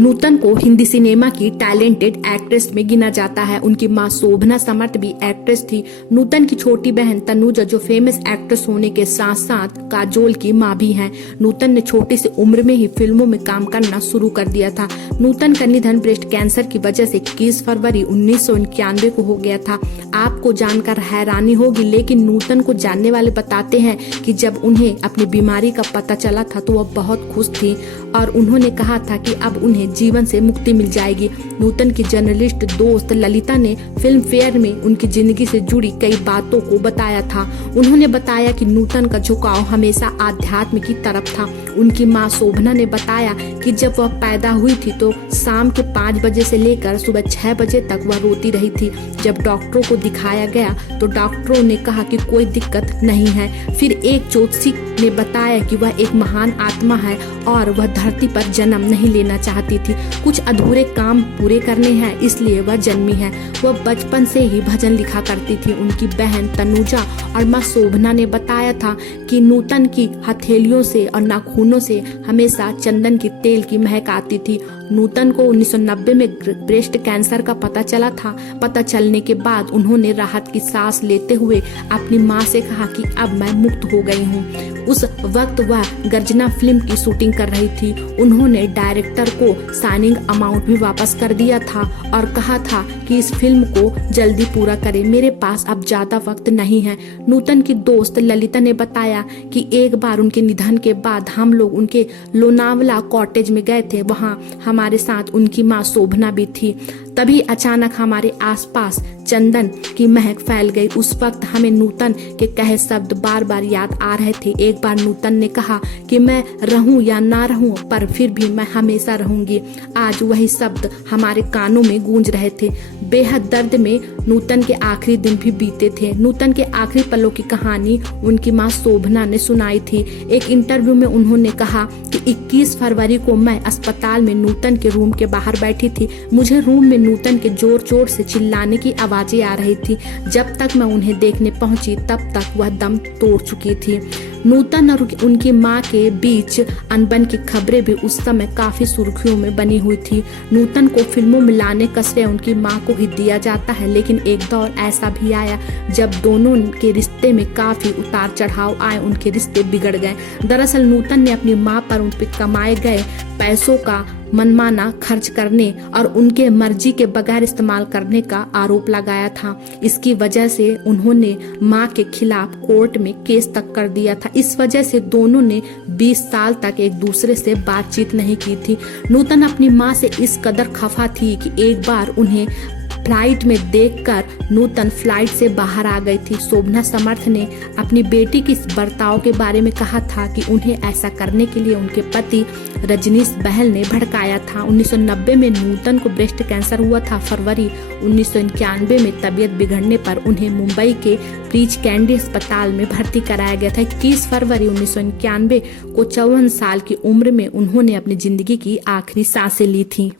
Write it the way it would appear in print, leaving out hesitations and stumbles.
नूतन को हिंदी सिनेमा की talented actress में गिना जाता है। उनकी मां शोभना समर्थ भी एक्ट्रेस थी। नूतन की छोटी बहन तनुजा जो फेमस एक्ट्रेस होने के साथ साथ काजोल की मां भी हैं। नूतन ने छोटी सी उम्र में ही फिल्मों में काम करना शुरू कर दिया था। नूतन का निधन ब्रेस्ट कैंसर की वजह से 21 फरवरी 1991 को हो गया था। आपको जानकर हैरानी होगी, लेकिन नूतन को जानने वाले बताते हैं कि जब उन्हें अपनी बीमारी का पता चला था तो वह बहुत खुश थी और उन्होंने कहा था कि अब उन्हें जीवन से मुक्ति मिल जाएगी। नूतन की जर्नलिस्ट दोस्त ललिता ने फिल्म फेयर में उनकी जिंदगी से जुड़ी कई बातों को बताया था। उन्होंने बताया कि नूतन का झुकाव हमेशा आध्यात्म की तरफ था। उनकी मां शोभना ने बताया कि जब वह पैदा हुई थी तो शाम के 5 बजे से लेकर सुबह 6 बजे तक वह रोती रही थी। जब डॉक्टरों को दिखाया गया तो डॉक्टरों ने कहा कि कोई दिक्कत नहीं है। फिर एक ज्योतिषी ने बताया कि वह एक महान आत्मा है और वह धरती पर जन्म नहीं लेना चाहती थी। कुछ अधूरे काम पूरे करने हैं, इसलिए वह जन्मी है। वह बचपन से ही भजन लिखा करती थी। उनकी बहन तनुजा और मां शोभना ने बताया था कि नूतन की हथेलियों से और नाखूनों से हमेशा चंदन की तेल की महक आती थी। नूतन को 1990 में ब्रेस्ट कैंसर का पता चला था। पता चलने के बाद उन्होंने राहत की सांस लेते हुए अपनी मां से कहा कि अब मैं मुक्त हो गई हूं। उस वक्त वह गर्जना फिल्म की शूटिंग कर रही थी। उन्होंने डायरेक्टर को साइनिंग अमाउंट भी वापस कर दिया था और कहा था कि इस फिल्म को जल्दी पूरा करें, मेरे पास अब ज्यादा वक्त नहीं है। नूतन की दोस्त ललिता ने बताया कि एक बार उनके निधन के बाद हम लोग उनके लोनावला कॉटेज में गए थे। वहां हमारे साथ उनकी मां शोभना भी थी। तभी अचानक हमारे आसपास चंदन की महक फैल गई। उस वक्त हमें नूतन के कहे शब्द बार बार याद आ रहे थे। एक बार नूतन ने कहा कि मैं रहूं या ना रहूं पर फिर भी मैं हमेशा रहूंगी। आज वही शब्द हमारे कानों में गूंज रहे थे। बेहद दर्द में नूतन के आखिरी दिन भी बीते थे। नूतन के आखिरी पलों की कहानी उनकी मां शोभना ने सुनाई थी। एक इंटरव्यू में उन्होंने कहा कि 21 फरवरी को मैं अस्पताल में नूतन के रूम के बाहर बैठी थी। मुझे रूम में नूतन के जोर जोर से चिल्लाने की आवाजें आ रही थी। जब तक मैं उन्हें देखने पहुंची तब तक वह दम तोड़ चुकी थी। नूतन और उनकी मां के बीच अनबन की खबरें भी उस समय काफी सुर्खियों में बनी हुई थी। नूतन को फिल्मों में लाने का श्रेय उनकी मां को ही दिया जाता है, लेकिन एक दौर ऐसा भी आया जब दोनों के रिश्ते में काफी उतार चढ़ाव आए। उनके रिश्ते बिगड़ गए। दरअसल नूतन ने अपनी मां पर उन पर कमाए गए पैसों का मनमाना खर्च करने और उनके मर्जी के बगैर इस्तेमाल करने का आरोप लगाया था। इसकी वजह से उन्होंने मां के खिलाफ कोर्ट में केस तक कर दिया था। इस वजह से दोनों ने 20 साल तक एक दूसरे से बातचीत नहीं की थी। नूतन अपनी मां से इस कदर खफा थी कि एक बार उन्हें फ्लाइट में देखकर नूतन फ्लाइट से बाहर आ गई थी। शोभना समर्थ ने अपनी बेटी के इस बर्ताव के बारे में कहा था कि उन्हें ऐसा करने के लिए उनके पति रजनीश बहल ने भड़काया था। 1990 में नूतन को ब्रेस्ट कैंसर हुआ था। फरवरी 1991 में तबीयत बिगड़ने पर उन्हें मुंबई के ब्रीच कैंडी अस्पताल में भर्ती कराया गया था। 21 फरवरी 1991 को 54 साल की उम्र में उन्होंने अपनी जिंदगी की आखिरी सांसें ली थी।